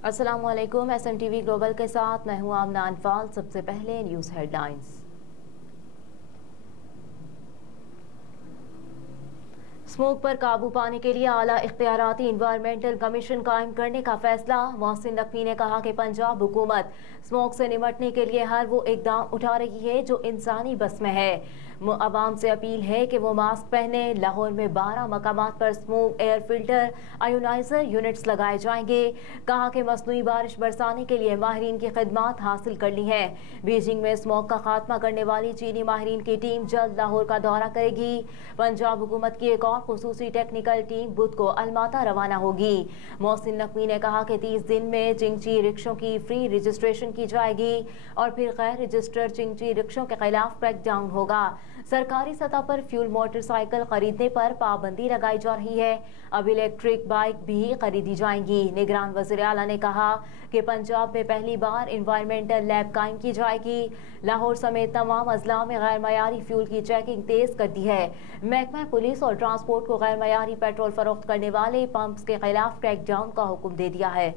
अस्सलाम वालेकुम। SMTV global के साथ मैं हूं आमना अनफाल। सबसे पहले न्यूज़ हेडलाइंस। स्मोक पर काबू पाने के लिए आला इख्तियाराती इन्वायरमेंटल कमीशन कायम करने का फैसला। मोहसिन नकवी ने कहा कि पंजाब हुकूमत स्मोक से निपटने के लिए हर वो इकदाम उठा रही है जो इंसानी बस में है। अवाम से अपील है कि वो मास्क पहने। लाहौर में 12 मकामात पर smoke air filter ioniser units लगाए जाएंगे। कहा कि मसनूई बारिश बरसाने के लिए माहिरीन की खिदमात हासिल कर ली हैं। बीजिंग में स्मोक का खात्मा करने वाली चीनी माहिरीन की टीम जल्द लाहौर का दौरा करेगी। पंजाब हुकूमत की एक और खुसूसी टेक्निकल टीम बुध को अलमाता रवाना होगी। मोहसिन नकवी ने कहा कि 30 दिन में चिंगची रिक्शों की फ्री रजिस्ट्रेशन की जाएगी और फिर गैर रजिस्टर्ड चिंगची रिक्शों के खिलाफ क्रैकडाउन होगा। सरकारी सतह पर फ्यूल मोटरसाइकिल खरीदने पर पाबंदी लगाई जा रही है। अब इलेक्ट्रिक बाइक भी खरीदी जाएंगी। निगरान वज़ीर आला ने कहा कि पंजाब में पहली बार इन्वायरमेंटल लैब कायम की जाएगी। लाहौर समेत तमाम अजला में गैर मयारी फ्यूल की चेकिंग तेज कर दी है। महकमा पुलिस और ट्रांसपोर्ट को गैर मयारी पेट्रोल फरोख्त करने वाले पंप्स के खिलाफ क्रैकडाउन का हुक्म दे दिया है।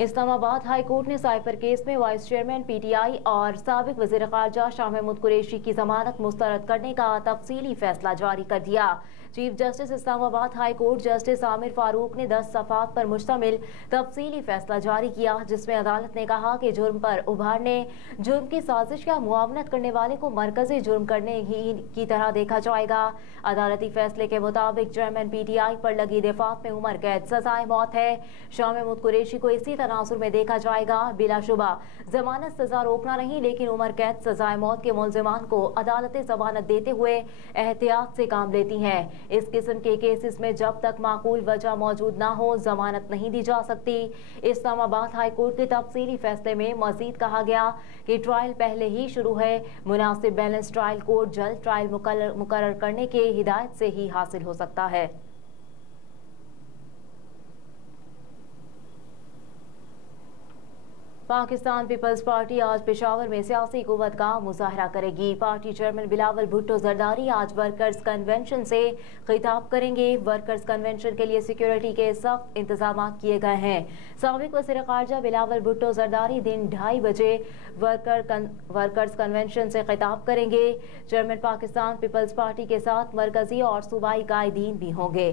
इस्लामाबाद हाई कोर्ट ने साइफर केस में वाइस चेयरमैन PTI और साबिक वज़ीर ख़ारजा शाह महमूद कुरैशी की जमानत मुस्तरद करने का तफसीली फैसला जारी कर दिया। Chief justice Islamabad high court justice Aamir Farooq ने 10 सफ़ात पर मुश्तमिल तफसीली फैसला जारी किया, जिसमें अदालत ने कहा कि जुर्म पर उभारने, जुर्म की साजिश या मुआवनत करने वाले को मरकजी जुर्म करने ही की तरह देखा जाएगा। अदालती फैसले के मुताबिक चेयरमैन PTI पर लगी दफात में उम्र कैद सजाए मौत है। शाह महमूद कुरैशी को इसी तनासुर में देखा जाएगा। बिलाशुबा जमानत सजा रोकना नहीं, लेकिन उम्र कैद सजाए मौत के मुल्जिमान को अदालतें जमानत देते हुए एहतियात से काम लेती हैं। इस किस्म के केसेस में जब तक माकूल वजह मौजूद ना हो जमानत नहीं दी जा सकती। इस्लामाबाद हाई कोर्ट के तफसीली फैसले में मजीद कहा गया कि ट्रायल पहले ही शुरू है। मुनासिब बैलेंस ट्रायल कोर्ट जल्द ट्रायल मुकर्रर करने के हिदायत से ही हासिल हो सकता है। पाकिस्तान पीपल्स पार्टी आज पेशावर में सियासी कुव्वत का मुजाहरा करेगी। पार्टी चेयरमैन बिलावल भुट्टो जरदारी आज वर्कर्स कन्वेंशन से खिताब करेंगे। वर्कर्स कन्वेंशन के लिए सिक्योरिटी के सख्त इंतजाम किए गए हैं। साबिक वज़ीर ख़ारजा बिलावल भुट्टो जरदारी दिन 2:30 बजे वर्कर्स कन्वेंशन से खिताब करेंगे। चेयरमैन पाकिस्तान पीपल्स पार्टी के साथ मरकजी और सूबाई कायदीन भी होंगे।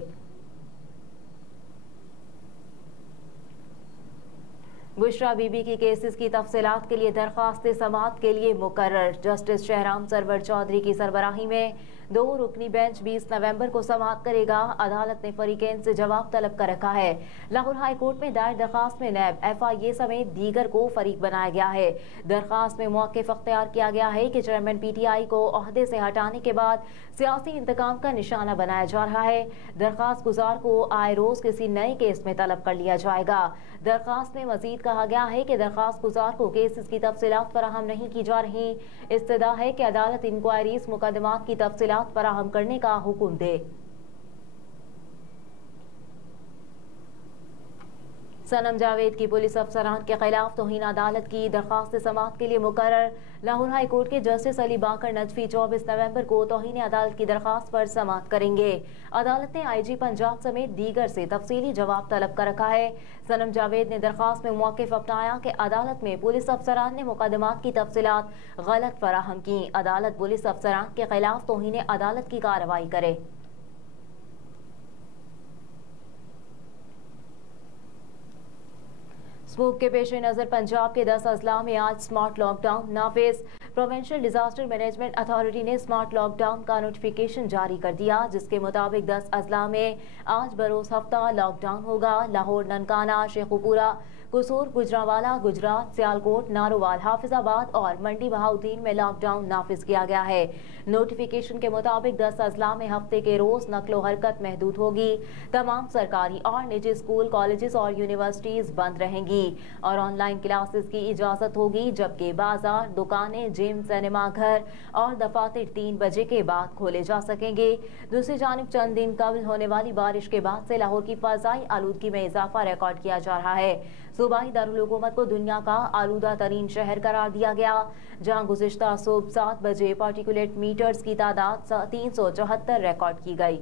बुशरा बीबी की केसेस की तफसीलात के लिए दरख्वास्त समाअत के लिए मुकर्रर। जस्टिस शहराम सरवर चौधरी की सरबराही में 2 रुकनी बेंच 20 नवंबर को समाअत करेगा। अदालत ने फरीकैन से जवाब तलब कर रखा है। लाहौर हाई कोर्ट में दायर दरख्वास्त में नैब FIA समेत दीगर को फरीक बनाया गया है। दरख्वास्त में मौक़िफ़ अख्तियार किया गया है कि चेयरमैन PTI को ओहदे से हटाने के बाद सियासी इंतकाम का निशाना बनाया जा रहा है। दरख्वास्त गुजार को आए रोज किसी नए केस में तलब कर लिया जाएगा। दरख्वास्त में मजीद कहा गया है कि दरख्वास्त गुजार को केसेस की तफसीलात फराहम नहीं की जा रही। इस्तदा है कि अदालत इंक्वायरीज मुकदमात की तफसीलात फराहम करने का हुक्म दे। सनम जावेद की पुलिस अफसरान के खिलाफ तौहीन अदालत की दरख्वास्त समाअत के लिए मुकर्रर। लाहौर हाई कोर्ट के जस्टिस अली बाकर नजफी 24 नवंबर को तौहीन अदालत की दरख्वास्त पर समाअत करेंगे। अदालत ने IG पंजाब समेत दीगर से तफसीली जवाब तलब कर रखा है। सनम जावेद ने दरख्वास्त में मौक़िफ़ अपनाया कि अदालत में पुलिस अफसरान ने मुकदमात की तफसीलात गलत फराहम की। अदालत पुलिस अफसरान के खिलाफ तौहीन अदालत की कार्रवाई करे। स्मोक के पेश नज़र पंजाब के 10 अजला में आज स्मार्ट लॉकडाउन नाफिज। प्रोविंशियल डिजास्टर मैनेजमेंट अथॉरिटी ने स्मार्ट लॉकडाउन का नोटिफिकेशन जारी कर दिया, जिसके मुताबिक 10 अजला में आज बरोज हफ्ता लॉकडाउन होगा। लाहौर, ननकाना, शेखुपुरा, कुसूर, गुजरांवाला, गुजरात, सियालकोट, नारोवाल, हाफिजाबाद और मंडी बहाउद्दीन में लॉकडाउन नाफिज किया गया है। नोटिफिकेशन के मुताबिक 10 अजला में हफ्ते के रोज नकलो हरकत महदूद होगी। तमाम सरकारी और निजी स्कूल, कॉलेजेस और यूनिवर्सिटीज बंद रहेंगी और ऑनलाइन क्लासेस की इजाजत होगी, जबकि बाजार, दुकानें, जिम, सिनेमा घर और दफातर 3 बजे के बाद खोले जा सकेंगे। दूसरी जानिब चंद दिन कबल होने वाली बारिश के बाद से लाहौर की फजाई आलूदगी में इजाफा रिकॉर्ड किया जा रहा है। सूबाई दारुल हुकूमत को दुनिया का आलूदा तरीन शहर करार दिया गया, जहां गुज़िश्ता सुबह 7 बजे पार्टिकुलेट मीटर्स की तादाद 374 रिकॉर्ड की गई।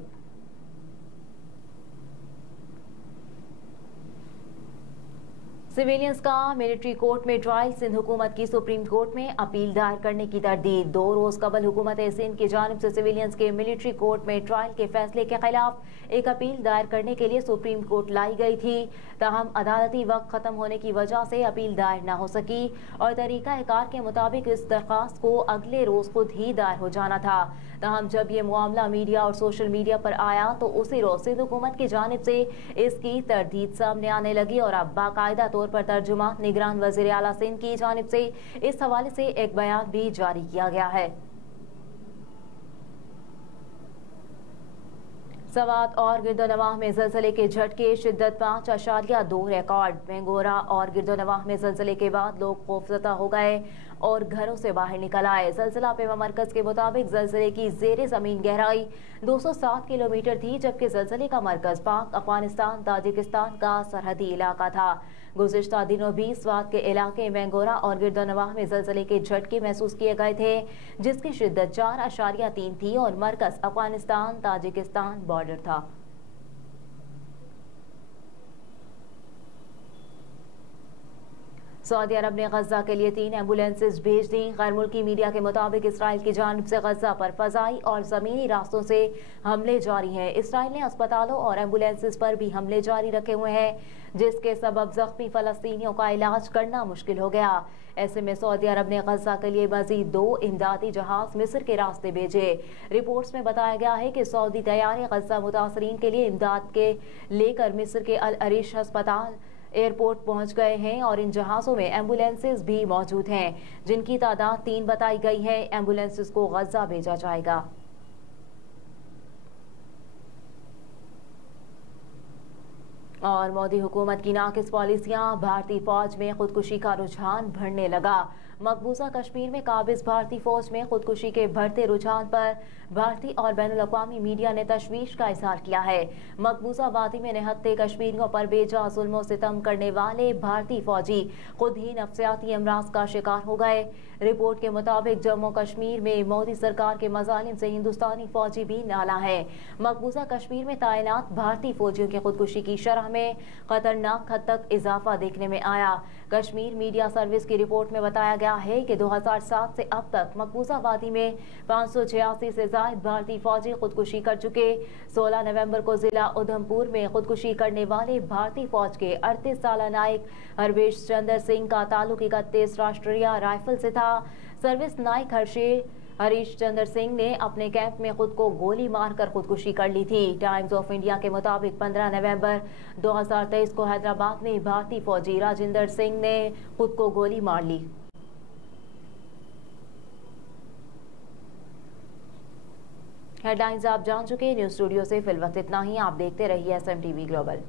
सिविलियंस का मिलिट्री कोर्ट में ट्रायल, सिंध हुकूमत की सुप्रीम कोर्ट में अपील दायर करने की तरदीद। 2 रोज कबल हुकूमत सिंध की जानिब से सिविलियंस के मिलिट्री कोर्ट में ट्रायल के फैसले के खिलाफ एक अपील दायर करने के लिए सुप्रीम कोर्ट लाई गई थी। ताहम अदालती वक्त खत्म होने की वजह से अपील दायर न हो सकी और तरीक़ाकार के मुताबिक इस दरख्वास्त को अगले रोज खुद ही दायर हो जाना था। ताहम जब ये मामला मीडिया और सोशल मीडिया पर आया तो उसी रोज सिंध हुकूमत की जानिब से इसकी तरदीद सामने आने लगी और अब बाकायदा तौर पर तर्जुमा निगरान वज़ीर आला सिंध की जानिब से इस हवाले से एक बयान भी जारी किया गया है। सवात और गिरदोनवाह में ज़लज़ले के झटके, शिद्दत 5.2 रिकॉर्ड। मेंगोरा और गिरदोनवाह में ज़लज़ले के बाद लोग खौफज़दा हो गए और घरों से बाहर निकल आए। ज़लज़ला पेमा मरकज़ के मुताबिक ज़लज़ले की ज़ेरे ज़मीन गहराई 207 किलोमीटर थी, जबकि ज़लज़ले का मरकज़ पाक अफगानिस्तान ताजिकिस्तान का सरहदी इलाका था। गुज़िश्ता दिनों भी स्वात के इलाके मेंगोरा और गिरदोनवाह में ज़लज़ले के झटके महसूस किए गए थे, जिसकी शिद्दत 4.3 थी और मरकज़ अफगानिस्तान ताजिकिस्तान बॉर्डर था। सऊदी अरब ने गजा के लिए 3 एम्बुलेंसेज भेज दी। गैर मुल्की मीडिया के मुताबिक इसराइल की जानिब से गजा पर फजाई और ज़मीनी रास्तों से हमले जारी हैं। इसराइल ने अस्पतालों और एम्बुलेंसेज पर भी हमले जारी रखे हुए हैं, जिसके सबब जख्मी फ़लस्तीनियों का इलाज करना मुश्किल हो गया। ऐसे में सऊदी अरब ने गजा के लिए मज़ीद 2 इमदादी जहाज मिस्र के रास्ते भेजे। रिपोर्ट्स में बताया गया है कि सऊदी तैयारे गजा मुतासरीन के लिए इमदाद के लेकर मिस्र के अल अरीश अस्पताल एयरपोर्ट पहुंच गए हैं और इन जहाज़ों में एम्बुलेंसेज भी मौजूद हैं, जिनकी तादाद 3 बताई गई है। एम्बुलेंसेज को गजा भेजा जाएगा। और मोदी हुकूमत की नाकिस पॉलिसियां, भारतीय फौज में खुदकुशी का रुझान बढ़ने लगा। मकबूजा कश्मीर में काबिज भारतीय फौज में खुदकुशी के बढ़ते रुझान पर भारतीय और बैनुल-अक़वामी मीडिया ने तशवीश का इज़हार किया है। मकबूजा वादी में निहत्ते कश्मीरियों पर बेजा जुल्म सितम करने वाले भारतीय फौजी खुद ही नफ्सियाती अमराज का शिकार हो गए। रिपोर्ट के मुताबिक जम्मू कश्मीर में मोदी सरकार के मजालिम से हिंदुस्तानी फौजी भी नाला है। मकबूजा कश्मीर में तैनात भारतीय फौजियों की खुदकुशी की शरह में खतरनाक हद तक इजाफा देखने में आया। कश्मीर मीडिया सर्विस की रिपोर्ट में बताया गया है कि 2007 से अब तक मकबूजा वादी में 586 से जायद भारतीय फौजी खुदकुशी कर चुके। 16 नवंबर को जिला उधमपुर में खुदकुशी करने वाले भारतीय फौज के 38 साला नायक हरवेश चंद्र सिंह का ताल्लुक 31 राष्ट्रीय राइफल से था। सर्विस नायक हरीश चंद्र सिंह ने अपने कैंप में खुद को गोली मारकर खुदकुशी कर ली थी। टाइम्स ऑफ इंडिया के मुताबिक 15 नवंबर 2023 को हैदराबाद में भारतीय फौजी राजिंदर सिंह ने खुद को गोली मार ली। हेडलाइंस आप जान चुके। न्यूज़ स्टूडियो से फिलवक्त इतना ही। आप देखते रहिए SMTV ग्लोबल।